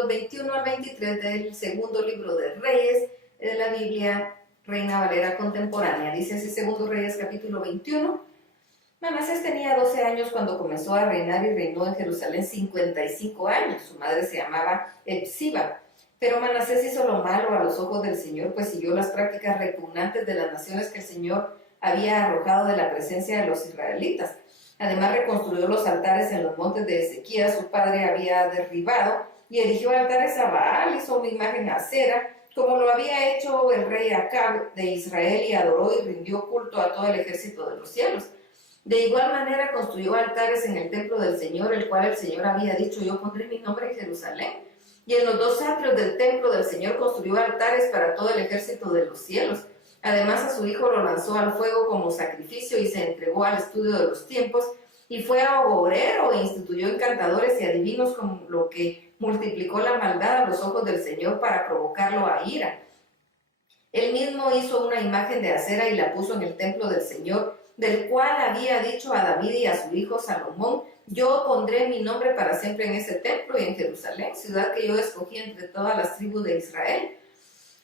versículos 21 al 23 del segundo libro de Reyes de la Biblia Reina Valera Contemporánea. Dice así, segundo Reyes capítulo 21. Manasés tenía 12 años cuando comenzó a reinar y reinó en Jerusalén 55 años. Su madre se llamaba Epsiba. Pero Manasés hizo lo malo a los ojos del Señor, pues siguió las prácticas repugnantes de las naciones que el Señor había arrojado de la presencia de los israelitas. Además reconstruyó los altares en los montes de Ezequías, su padre había derribado, y erigió altares a Baal, hizo una imagen a Acera, como lo había hecho el rey Acab de Israel, y adoró y rindió culto a todo el ejército de los cielos. De igual manera construyó altares en el templo del Señor, el cual el Señor había dicho, yo pondré mi nombre en Jerusalén. Y en los dos atrios del templo del Señor construyó altares para todo el ejército de los cielos. Además a su hijo lo lanzó al fuego como sacrificio y se entregó al estudio de los tiempos, y fue agorero e instituyó encantadores y adivinos, con lo que multiplicó la maldad a los ojos del Señor para provocarlo a ira. Él mismo hizo una imagen de acera y la puso en el templo del Señor, del cual había dicho a David y a su hijo Salomón, yo pondré mi nombre para siempre en ese templo y en Jerusalén, ciudad que yo escogí entre todas las tribus de Israel.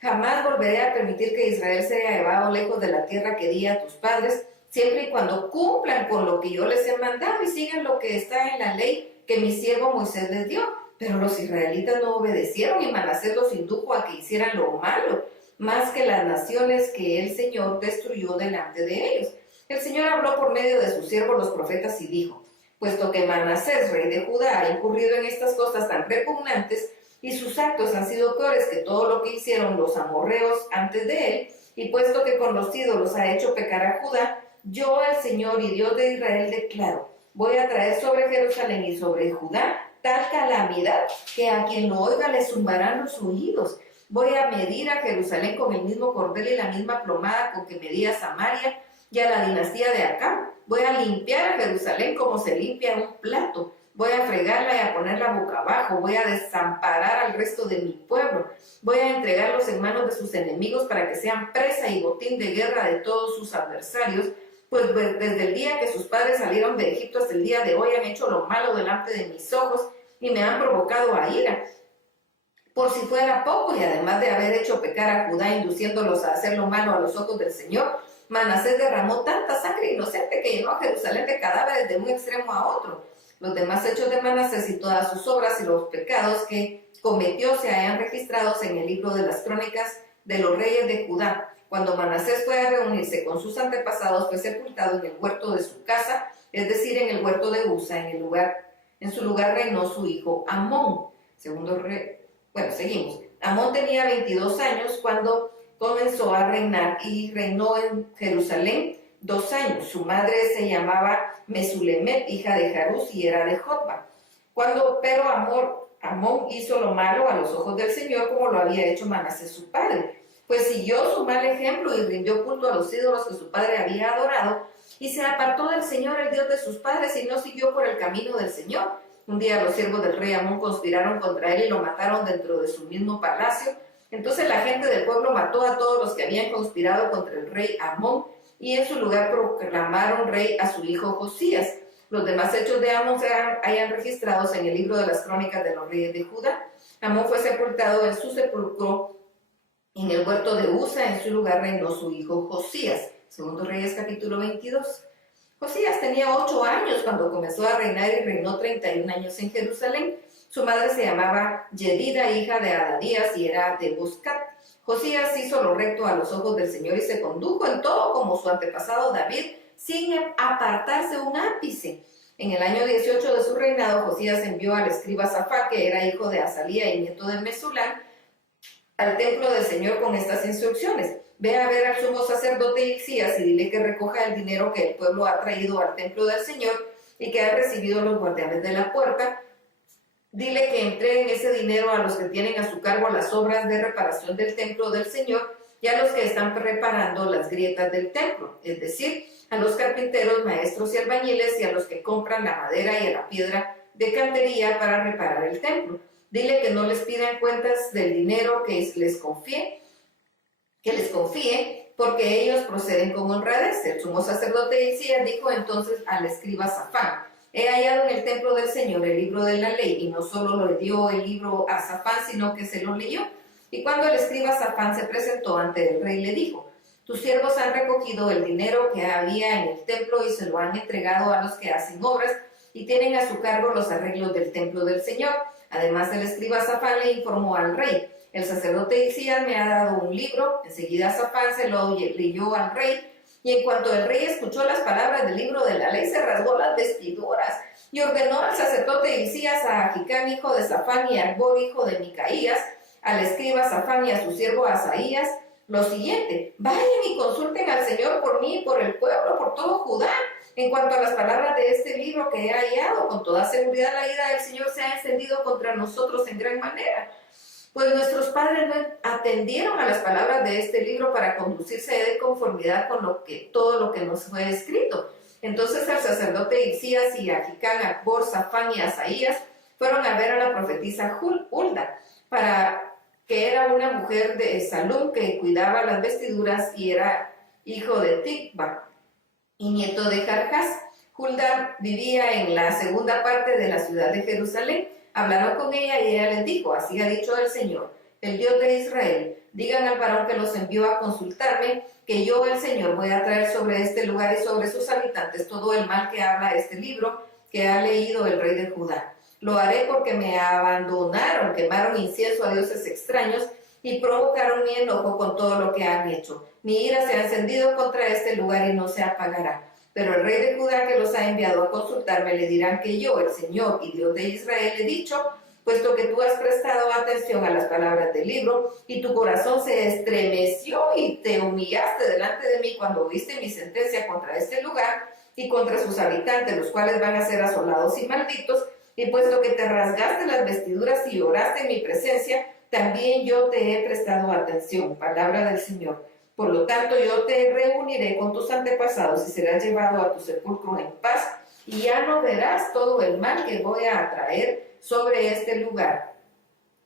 Jamás volveré a permitir que Israel sea llevado lejos de la tierra que di a tus padres, siempre y cuando cumplan con lo que yo les he mandado y sigan lo que está en la ley que mi siervo Moisés les dio. Pero los israelitas no obedecieron y Manasés los indujo a que hicieran lo malo, más que las naciones que el Señor destruyó delante de ellos. El Señor habló por medio de sus siervos los profetas y dijo, puesto que Manasés, rey de Judá, ha incurrido en estas cosas tan repugnantes, y sus actos han sido peores que todo lo que hicieron los amorreos antes de él, y puesto que con los ídolos ha hecho pecar a Judá, yo, el Señor y Dios de Israel, declaro, voy a traer sobre Jerusalén y sobre Judá tal calamidad que a quien lo oiga le zumbarán los oídos. Voy a medir a Jerusalén con el mismo cordel y la misma plomada con que medí a Samaria y a la dinastía de Acab. Voy a limpiar a Jerusalén como se limpia un plato. Voy a fregarla y a ponerla boca abajo. Voy a desamparar al resto de mi pueblo. Voy a entregarlos en manos de sus enemigos para que sean presa y botín de guerra de todos sus adversarios. Pues desde el día que sus padres salieron de Egipto hasta el día de hoy han hecho lo malo delante de mis ojos y me han provocado a ira. Por si fuera poco, y además de haber hecho pecar a Judá, induciéndolos a hacer lo malo a los ojos del Señor, Manasés derramó tanta sangre inocente que llenó a Jerusalén de cadáveres de un extremo a otro. Los demás hechos de Manasés y todas sus obras y los pecados que cometió se hallan registrados en el libro de las crónicas de los reyes de Judá. Cuando Manasés fue a reunirse con sus antepasados, fue sepultado en el huerto de su casa, es decir, en el huerto de Usa. En su lugar reinó su hijo Amón. Seguimos. Amón tenía 22 años cuando comenzó a reinar y reinó en Jerusalén 2 años. Su madre se llamaba Mesulemet, hija de Jarús, y era de Jotba. Pero Amón hizo lo malo a los ojos del Señor, como lo había hecho Manasés su padre, pues siguió su mal ejemplo y rindió culto a los ídolos que su padre había adorado, y se apartó del Señor, el Dios de sus padres, y no siguió por el camino del Señor. Un día los siervos del rey Amón conspiraron contra él y lo mataron dentro de su mismo palacio. Entonces la gente del pueblo mató a todos los que habían conspirado contra el rey Amón, y en su lugar proclamaron rey a su hijo Josías. Los demás hechos de Amón se hayan registrados en el libro de las crónicas de los reyes de Judá. Amón fue sepultado en su sepulcro en el huerto de Usa, en su lugar reinó su hijo Josías. Segundo Reyes capítulo 22. Josías tenía 8 años cuando comenzó a reinar y reinó 31 años en Jerusalén. Su madre se llamaba Yedida, hija de Adadías, y era de Boscat. Josías hizo lo recto a los ojos del Señor y se condujo en todo como su antepasado David, sin apartarse un ápice. En el año 18 de su reinado, Josías envió al escriba Safán, que era hijo de Azalía y nieto de Mesulán, al templo del Señor con estas instrucciones. Ve a ver al sumo sacerdote Hilcías y dile que recoja el dinero que el pueblo ha traído al templo del Señor y que han recibido los guardianes de la puerta. Dile que entreguen ese dinero a los que tienen a su cargo las obras de reparación del templo del Señor y a los que están reparando las grietas del templo, es decir, a los carpinteros, maestros y albañiles, y a los que compran la madera y a la piedra de cantería para reparar el templo. Dile que no les pidan cuentas del dinero que les confíe, porque ellos proceden con honradez. El sumo sacerdote Hilcías dijo entonces al escriba Safán: he hallado en el templo del Señor el libro de la ley, y no solo le dio el libro a Safán, sino que se lo leyó. Y cuando el escriba Safán se presentó ante el rey, le dijo: tus siervos han recogido el dinero que había en el templo y se lo han entregado a los que hacen obras, y tienen a su cargo los arreglos del templo del Señor. Además, el escriba Safán le informó al rey: el sacerdote Hilcías me ha dado un libro. Enseguida Safán se lo leyó al rey, y en cuanto el rey escuchó las palabras del libro de la ley, se rasgó las vestiduras y ordenó al sacerdote Hilcías, a Ahicam hijo de Safán y a Acbor hijo de Micaías, al escriba Safán y a su siervo Asaías, lo siguiente: vayan y consulten al Señor por mí y por el pueblo, por todo Judá. En cuanto a las palabras de este libro que he hallado, con toda seguridad la ira del Señor se ha encendido contra nosotros en gran manera, pues nuestros padres no atendieron a las palabras de este libro para conducirse de conformidad con todo lo que nos fue escrito. Entonces el sacerdote Hilcías y Ahicam, Acbor, Safán y Asaías fueron a ver a la profetisa Hulda, que era una mujer de Salum que cuidaba las vestiduras y era hijo de Tikva y nieto de Jarjas. Hulda vivía en la segunda parte de la ciudad de Jerusalén. Hablaron con ella y ella les dijo: así ha dicho el Señor, el Dios de Israel: digan al varón que los envió a consultarme, que yo, el Señor, voy a traer sobre este lugar y sobre sus habitantes todo el mal que habla este libro que ha leído el rey de Judá. Lo haré porque me abandonaron, quemaron incienso a dioses extraños y provocaron mi enojo con todo lo que han hecho. Mi ira se ha encendido contra este lugar y no se apagará. Pero el rey de Judá, que los ha enviado a consultarme, le dirán que yo, el Señor y Dios de Israel, he dicho: puesto que tú has prestado atención a las palabras del libro y tu corazón se estremeció y te humillaste delante de mí cuando oíste mi sentencia contra este lugar y contra sus habitantes, los cuales van a ser asolados y malditos, y puesto que te rasgaste las vestiduras y oraste en mi presencia, también yo te he prestado atención. Palabra del Señor. Por lo tanto, yo te reuniré con tus antepasados y serás llevado a tu sepulcro en paz, y ya no verás todo el mal que voy a traer sobre este lugar.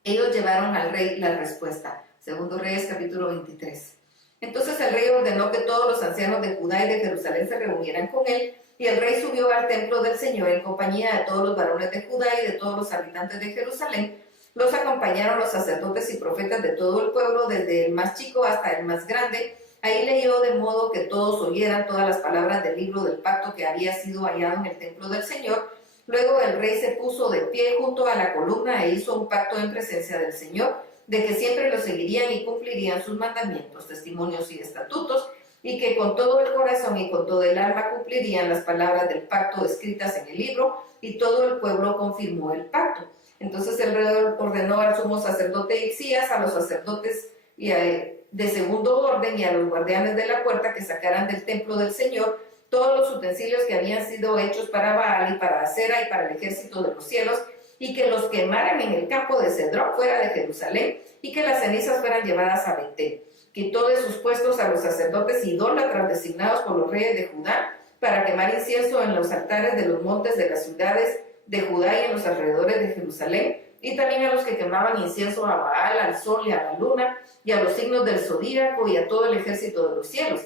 Ellos llevaron al rey la respuesta. Segundo Reyes, capítulo 23. Entonces el rey ordenó que todos los ancianos de Judá y de Jerusalén se reunieran con él, y el rey subió al templo del Señor en compañía de todos los varones de Judá y de todos los habitantes de Jerusalén. Los acompañaron los sacerdotes y profetas de todo el pueblo, desde el más chico hasta el más grande. Ahí leyó de modo que todos oyeran todas las palabras del libro del pacto que había sido hallado en el templo del Señor. Luego el rey se puso de pie junto a la columna e hizo un pacto en presencia del Señor, de que siempre lo seguirían y cumplirían sus mandamientos, testimonios y estatutos, y que con todo el corazón y con todo el alma cumplirían las palabras del pacto escritas en el libro, y todo el pueblo confirmó el pacto. Entonces el rey ordenó al sumo sacerdote Hilcías, a los sacerdotes de segundo orden y a los guardianes de la puerta que sacaran del templo del Señor todos los utensilios que habían sido hechos para Baal y para Acera y para el ejército de los cielos, y que los quemaran en el campo de Cedrón fuera de Jerusalén, y que las cenizas fueran llevadas a Betel. Quitó de sus puestos a los sacerdotes idólatras designados por los reyes de Judá para quemar incienso en los altares de los montes de las ciudades de Judá y en los alrededores de Jerusalén, y también a los que quemaban incienso a Baal, al sol y a la luna, y a los signos del zodíaco y a todo el ejército de los cielos.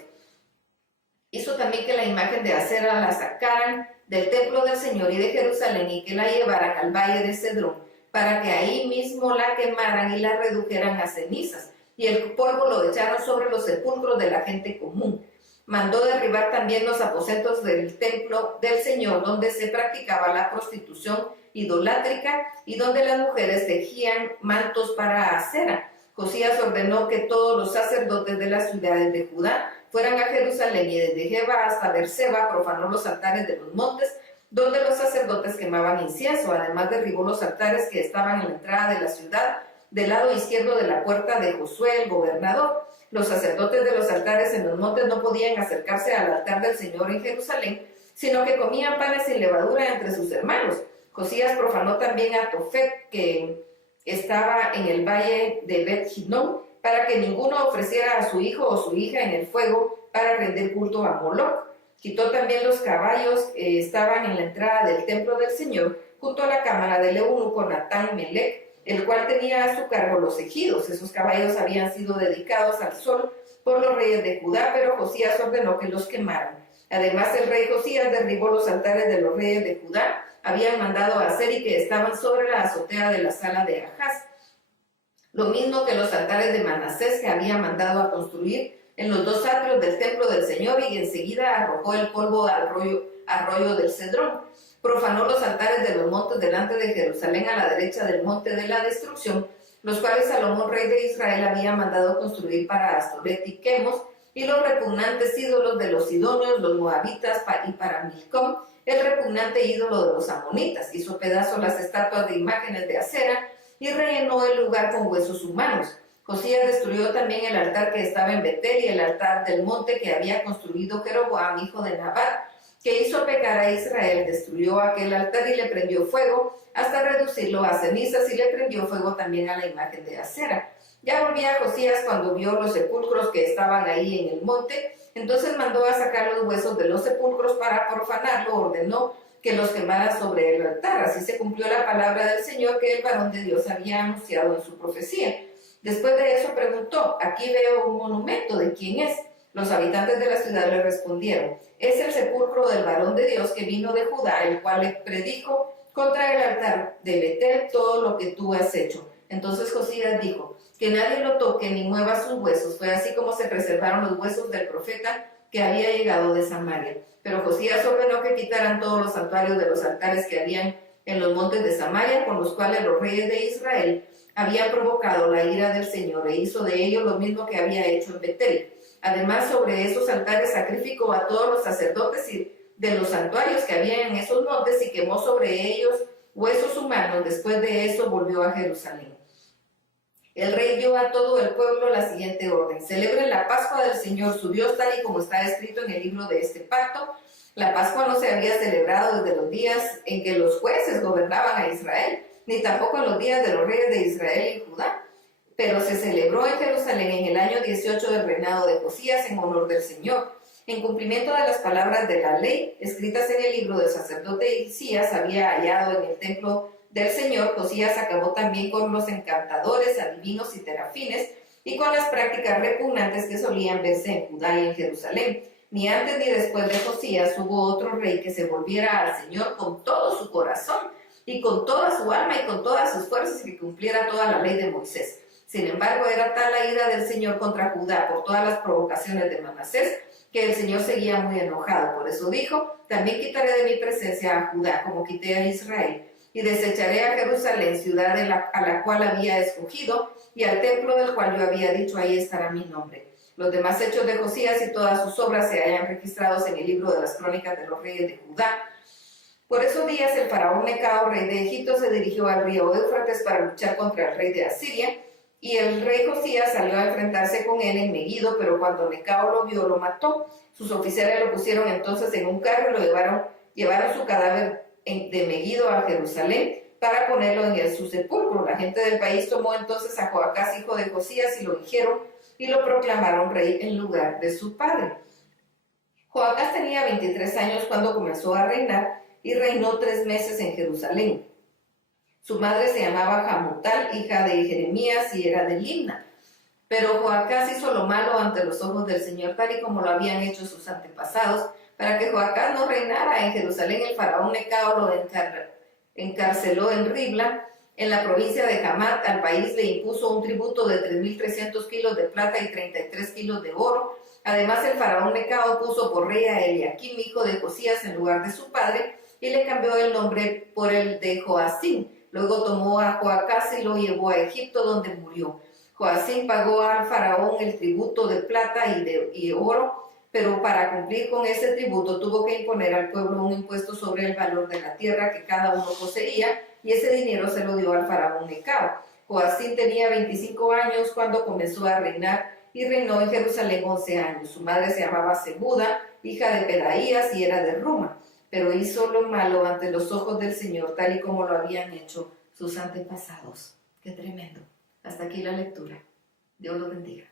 Hizo también que la imagen de Acera la sacaran del templo del Señor y de Jerusalén y que la llevaran al valle de Cedrón, para que ahí mismo la quemaran y la redujeran a cenizas, y el polvo lo echaron sobre los sepulcros de la gente común. Mandó derribar también los aposentos del templo del Señor, donde se practicaba la prostitución idolátrica y donde las mujeres tejían mantos para Acera. Josías ordenó que todos los sacerdotes de las ciudades de Judá fueran a Jerusalén, y desde Geba hasta Berseba profanó los altares de los montes donde los sacerdotes quemaban incienso. Además derribó los altares que estaban en la entrada de la ciudad, del lado izquierdo de la puerta de Josué el gobernador. Los sacerdotes de los altares en los montes no podían acercarse al altar del Señor en Jerusalén, sino que comían panes sin levadura entre sus hermanos. Josías profanó también a Tofet, que estaba en el valle de Bet-Hinnom, para que ninguno ofreciera a su hijo o su hija en el fuego para rendir culto a Moloc. Quitó también los caballos que estaban en la entrada del templo del Señor, junto a la cámara del eunuco Natán Melech, el cual tenía a su cargo los ejidos. Esos caballos habían sido dedicados al sol por los reyes de Judá, pero Josías ordenó que los quemaran. Además, el rey Josías derribó los altares de los reyes de Judá, habían mandado a hacer y que estaban sobre la azotea de la sala de Ahaz. Lo mismo que los altares de Manasés, que había mandado a construir en los dos atrios del templo del Señor, y enseguida arrojó el polvo al arroyo del Cedrón. Profanó los altares de los montes delante de Jerusalén a la derecha del monte de la destrucción, los cuales Salomón, rey de Israel, había mandado construir para Astoret y Quemos, y los repugnantes ídolos de los sidonios, los moabitas, y para Milcom, el repugnante ídolo de los amonitas. Hizo pedazos las estatuas de imágenes de acera y rellenó el lugar con huesos humanos. Josías destruyó también el altar que estaba en Betel y el altar del monte que había construido Jeroboam, hijo de Nabat, que hizo pecar a Israel. Destruyó aquel altar y le prendió fuego hasta reducirlo a cenizas, y le prendió fuego también a la imagen de acera. Ya volvía Josías cuando vio los sepulcros que estaban ahí en el monte. Entonces mandó a sacar los huesos de los sepulcros para profanarlo. Ordenó que los quemaran sobre el altar. Así se cumplió la palabra del Señor que el varón de Dios había anunciado en su profecía. Después de eso preguntó: aquí veo un monumento, ¿de quién es? Los habitantes de la ciudad le respondieron: es el sepulcro del varón de Dios que vino de Judá, el cual le predijo contra el altar de Betel todo lo que tú has hecho. Entonces Josías dijo: que nadie lo toque ni mueva sus huesos. Fue así como se preservaron los huesos del profeta que había llegado de Samaria. Pero Josías ordenó que quitaran todos los santuarios de los altares que habían en los montes de Samaria, con los cuales los reyes de Israel habían provocado la ira del Señor, e hizo de ellos lo mismo que había hecho en Betel. Además, sobre esos altares sacrificó a todos los sacerdotes de los santuarios que había en esos montes, y quemó sobre ellos huesos humanos. Después de eso volvió a Jerusalén. El rey dio a todo el pueblo la siguiente orden: celebren la Pascua del Señor su Dios, tal y como está escrito en el libro de este pacto. La Pascua no se había celebrado desde los días en que los jueces gobernaban a Israel, ni tampoco en los días de los reyes de Israel y Judá, pero se celebró en Jerusalén en el año 18 del reinado de Josías, en honor del Señor. En cumplimiento de las palabras de la ley escritas en el libro del sacerdote Hilcías había hallado en el templo del Señor, Josías acabó también con los encantadores, adivinos y terafines, y con las prácticas repugnantes que solían verse en Judá y en Jerusalén. Ni antes ni después de Josías hubo otro rey que se volviera al Señor con todo su corazón y con toda su alma y con todas sus fuerzas, y que cumpliera toda la ley de Moisés. Sin embargo, era tal la ira del Señor contra Judá por todas las provocaciones de Manasés, que el Señor seguía muy enojado. Por eso dijo: también quitaré de mi presencia a Judá como quité a Israel, y desecharé a Jerusalén, ciudad a la cual había escogido, y al templo del cual yo había dicho: ahí estará mi nombre. Los demás hechos de Josías y todas sus obras se hallan registrados en el libro de las crónicas de los reyes de Judá. Por esos días el faraón Necao, rey de Egipto, se dirigió al río Éufrates para luchar contra el rey de Asiria, y el rey Josías salió a enfrentarse con él en Megido, pero cuando Necao lo vio, lo mató. Sus oficiales lo pusieron entonces en un carro y lo llevaron su cadáver de Megido a Jerusalén para ponerlo en su sepulcro. La gente del país tomó entonces a Joacás, hijo de Josías, y lo ungieron y lo proclamaron rey en lugar de su padre. Joacás tenía 23 años cuando comenzó a reinar, y reinó 3 meses en Jerusalén. Su madre se llamaba Hamutal, hija de Jeremías, y era de Limna. Pero Joacás hizo lo malo ante los ojos del Señor, tal y como lo habían hecho sus antepasados. Para que Joacás no reinara en Jerusalén, el faraón Necao lo encarceló en Ribla, en la provincia de Hamat. Al país le impuso un tributo de 3.300 kilos de plata y 33 kilos de oro. Además, el faraón Necao puso por rey a Eliakim, hijo de Josías, en lugar de su padre, y le cambió el nombre por el de Joacim. Luego tomó a Joacás y lo llevó a Egipto, donde murió. Joacim pagó al faraón el tributo de plata y oro, pero para cumplir con ese tributo tuvo que imponer al pueblo un impuesto sobre el valor de la tierra que cada uno poseía, y ese dinero se lo dio al faraón Necao. Joacim tenía 25 años cuando comenzó a reinar, y reinó en Jerusalén 11 años. Su madre se llamaba Zebuda, hija de Pedaías, y era de Ruma. Pero hizo lo malo ante los ojos del Señor, tal y como lo habían hecho sus antepasados. ¡Qué tremendo! Hasta aquí la lectura. Dios lo bendiga.